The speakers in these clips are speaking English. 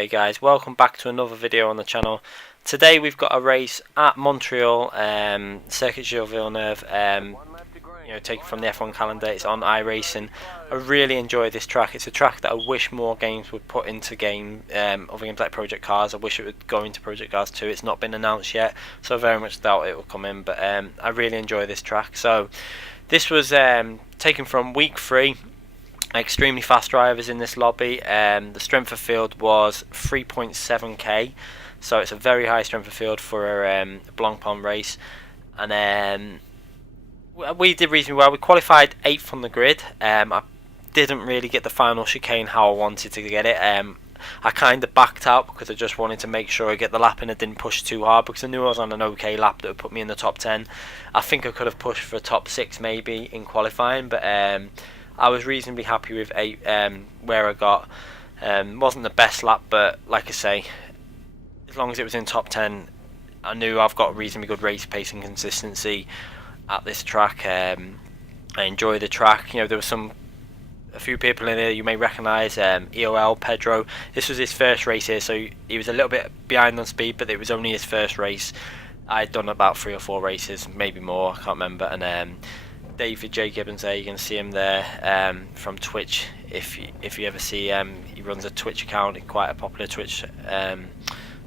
Okay guys, welcome back to another video on the channel. Today we've got a race at Montreal, Circuit Gilles Villeneuve, taken from the F1 calendar. It's on Iracing. I really enjoy this track. It's a track that I wish more games would put into other games like Project Cars. I wish it would go into Project Cars 2. It's not been announced yet, so I very much doubt it will come in, but I really enjoy this track. So this was taken from week 3. Extremely fast drivers in this lobby. The strength of field was 3.7k, so it's a very high strength of field for a Blancpain race. And we did reasonably well. We qualified 8th on the grid. I didn't really get the final chicane how I wanted to get it. I kind of backed out because I just wanted to make sure I get the lap in. I didn't push too hard because I knew I was on an okay lap that would put me in the top 10. I think I could have pushed for top 6 maybe in qualifying, but I was reasonably happy with 8 where I got. Wasn't the best lap, but like I say, as long as it was in top 10, I knew I've got reasonably good race pace and consistency at this track. I enjoy the track. There was a few people in here you may recognise. EOL Pedro. This was his first race here, so he was a little bit behind on speed, but it was only his first race. I'd done about 3 or 4 races, maybe more. I can't remember. And David J. Gibbons there, you can see him there from Twitch. If you ever see he runs a Twitch account, quite a popular Twitch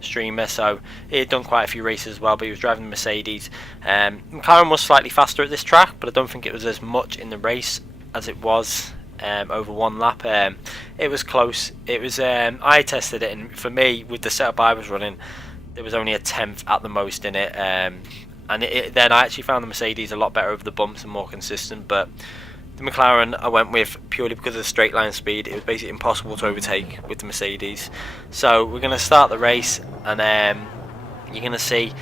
streamer, so he had done quite a few races as well, but he was driving the Mercedes. McLaren was slightly faster at this track, but I don't think it was as much in the race as it was over one lap. It was close. It was I tested it, and for me, with the setup I was running, there was only a 10th at the most in it. And then I actually found the Mercedes a lot better over the bumps and more consistent, but the McLaren I went with purely because of the straight line speed. It was basically impossible to overtake with the Mercedes. So we're going to start the race, and you're going to see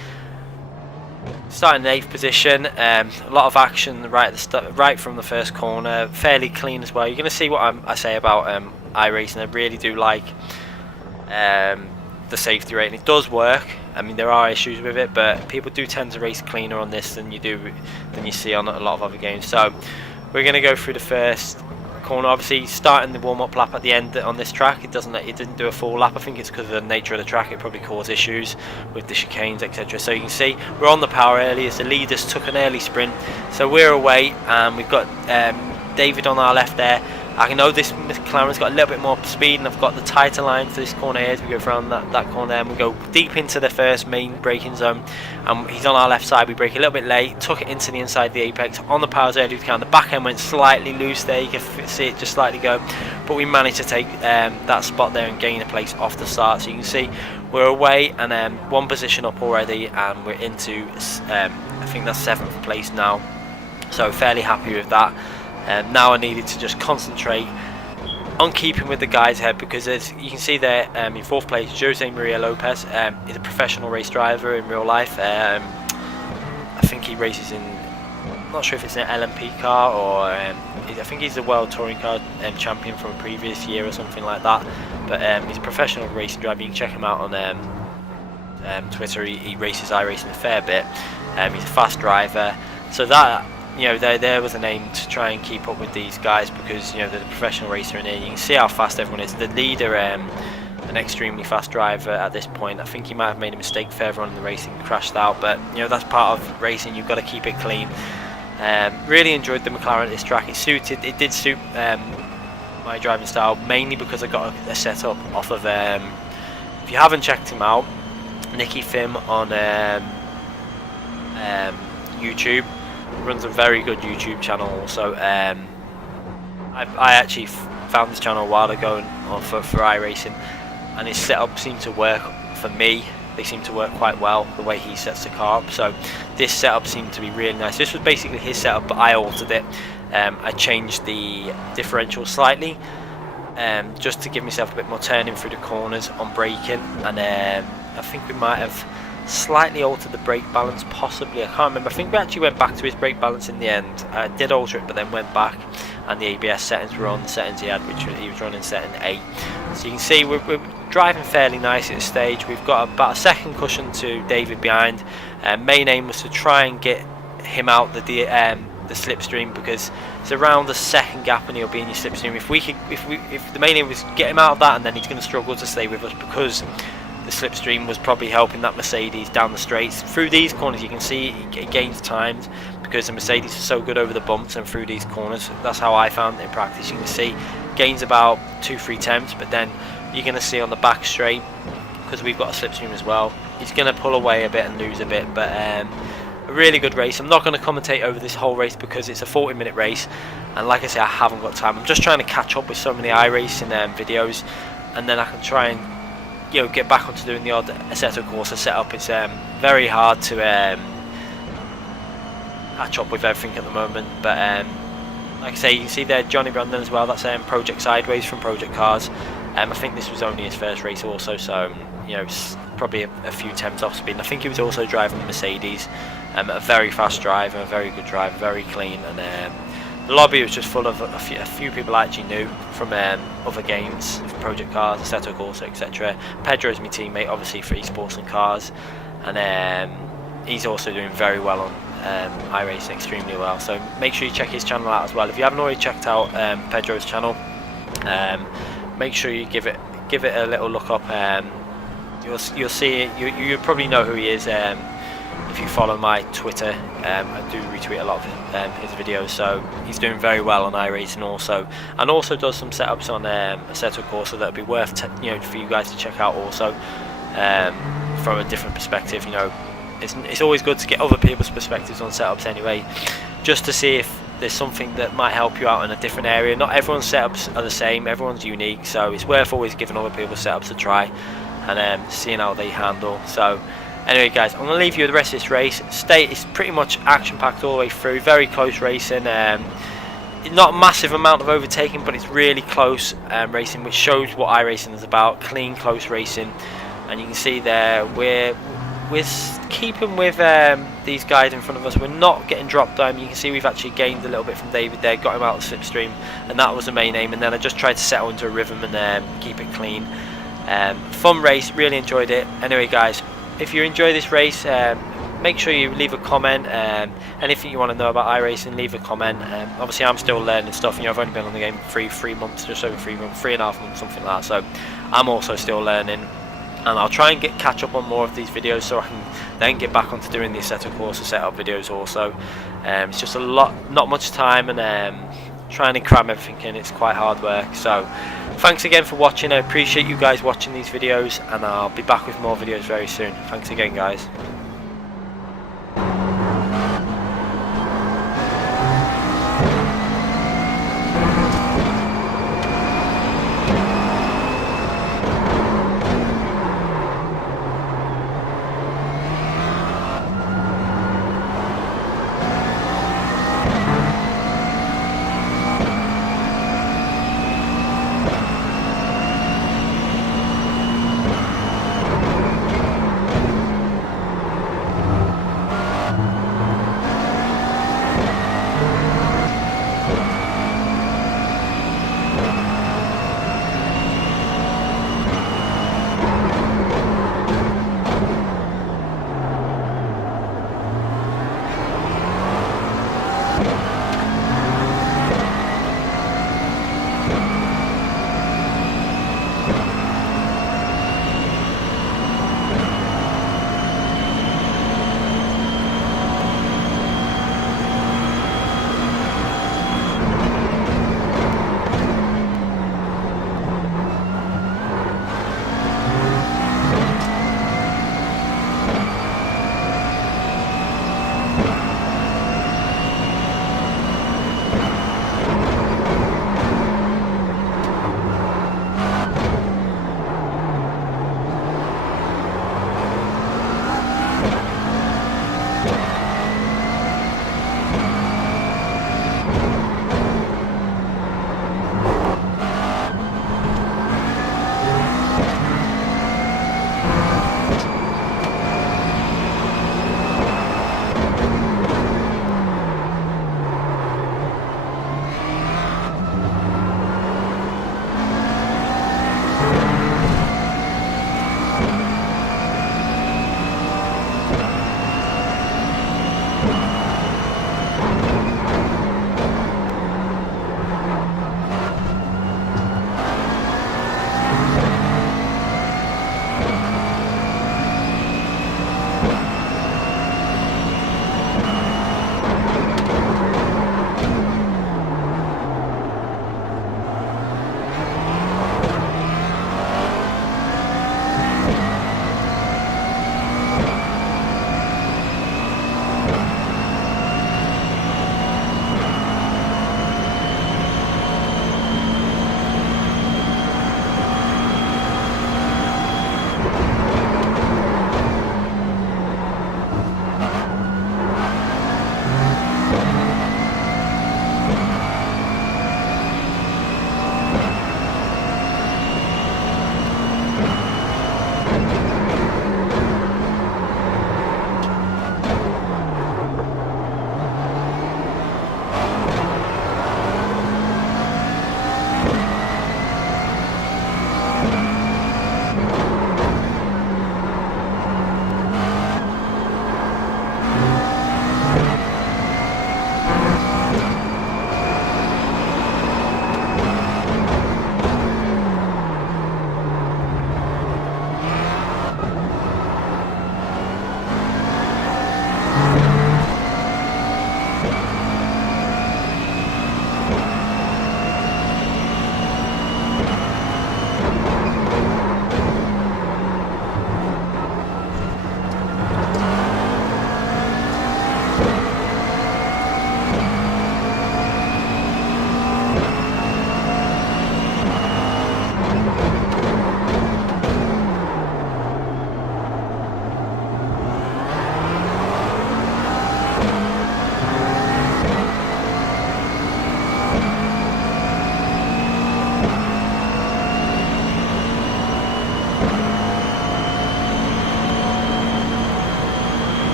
starting in 8th position. A lot of action right from the first corner, fairly clean as well. You're going to see what I say about iRacing. I really do like the safety rating. It does work. I mean, there are issues with it, but people do tend to race cleaner on this than you see on a lot of other games. So we're going to go through the first corner. Obviously, starting the warm-up lap at the end on this track, it didn't do a full lap. I think it's because of the nature of the track. It probably caused issues with the chicanes, etc. So you can see we're on the power early as the leaders took an early sprint. So we're away, and we've got David on our left there. I know this McLaren's got a little bit more speed, and I've got the tighter line for this corner here as we go around that corner, and we go deep into the first main braking zone, and he's on our left side. We brake a little bit late, took it into the inside of the apex on the powers early as we can. The back end went slightly loose there, you can see it just slightly go, but we managed to take that spot there and gain a place off the start. So you can see we're away and one position up already, and we're into I think that's 7th place now, so fairly happy with that. Now I needed to just concentrate on keeping with the guys ahead, because as you can see there, in 4th place, Jose Maria Lopez is a professional race driver in real life. I think he races in, I'm not sure if it's an LMP car or I think he's a world touring car champion from a previous year or something like that. But he's a professional racing driver. You can check him out on Twitter. He races iRacing a fair bit. He's a fast driver, so that there was an aim to try and keep up with these guys, because they're the professional racer in here. You can see how fast everyone is. The leader, an extremely fast driver at this point. I think he might have made a mistake further on in the racing, crashed out, but that's part of racing. You've got to keep it clean. Really enjoyed the McLaren at this track. It did suit my driving style, mainly because I got a setup off of if you haven't checked him out, Nicky Fim on YouTube. Runs a very good YouTube channel also. I actually found this channel a while ago for iRacing, and his setup seemed to work for me. They seem to work quite well, the way he sets the car up. So this setup seemed to be really nice. This was basically his setup, but I altered it. I changed the differential slightly, just to give myself a bit more turning through the corners on braking, and I think we might have slightly altered the brake balance, possibly. I can't remember. I think we actually went back to his brake balance in the end. I did alter it, but then went back, and the ABS settings were on the settings he had, which he was running setting 8. So you can see we're driving fairly nice at this stage. We've got about a second cushion to David behind. Main aim was to try and get him out the the slipstream, because it's around the second gap and he'll be in your slipstream. If the main aim was get him out of that, and then he's going to struggle to stay with us, because the slipstream was probably helping that Mercedes down the straights. Through these corners you can see he gains times, because the Mercedes is so good over the bumps and through these corners. That's how I found it in practice. You can see gains about 2-3 tenths, but then you're going to see on the back straight, because we've got a slipstream as well, he's going to pull away a bit and lose a bit. But a really good race. I'm not going to commentate over this whole race because it's a 40-minute race, and like I say, I haven't got time. I'm just trying to catch up with so many iRacing videos, and then I can try and get back onto doing the odd Assetto Corsa setup. It's very hard to catch up with everything at the moment, but like I say, you can see there Johnny Brandon as well. That's Project Sideways from Project Cars. I think this was only his first race also, so it's probably a few tenths off speed. And I think he was also driving the Mercedes, a very fast driver, a very good driver, very clean. And the lobby was just full of a few people I actually knew from other games, Project Cars, Assetto Corsa, etc. Pedro's my teammate, obviously, for esports and cars, and he's also doing very well on iRacing, extremely well. So make sure you check his channel out as well. If you haven't already checked out Pedro's channel, make sure you give it a little look up. You'll see it. You probably know who he is if you follow my Twitter. I do retweet a lot of his videos, so he's doing very well on iRacing also, and also does some setups on Assetto Corsa that would be worth for you guys to check out also, from a different perspective. It's always good to get other people's perspectives on setups anyway, just to see if there's something that might help you out in a different area. Not everyone's setups are the same, everyone's unique, so it's worth always giving other people's setups a try and seeing how they handle. So anyway guys, I'm going to leave you with the rest of this race. It's pretty much action packed all the way through, very close racing, not a massive amount of overtaking, but it's really close racing, which shows what iRacing is about. Clean, close racing. And you can see there we're keeping with these guys in front of us. We're not getting dropped down. You can see we've actually gained a little bit from David there, got him out of the slipstream, and that was the main aim. And then I just tried to settle into a rhythm and keep it clean. Fun race, really enjoyed it. Anyway guys, if you enjoy this race, make sure you leave a comment. Anything you want to know about iRacing, leave a comment. Obviously I'm still learning stuff, I've only been on the game for 3 months, just over 3 months, 3.5 months, something like that, so I'm also still learning. And I'll try and catch up on more of these videos, so I can then get back onto doing the Assetto Corsa setup videos also. It's just not much time, and trying to cram everything in, it's quite hard work. So thanks again for watching. I appreciate you guys watching these videos, and I'll be back with more videos very soon. Thanks again guys.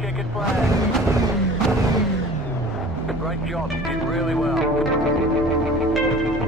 checkered flag. Great job, you did really well.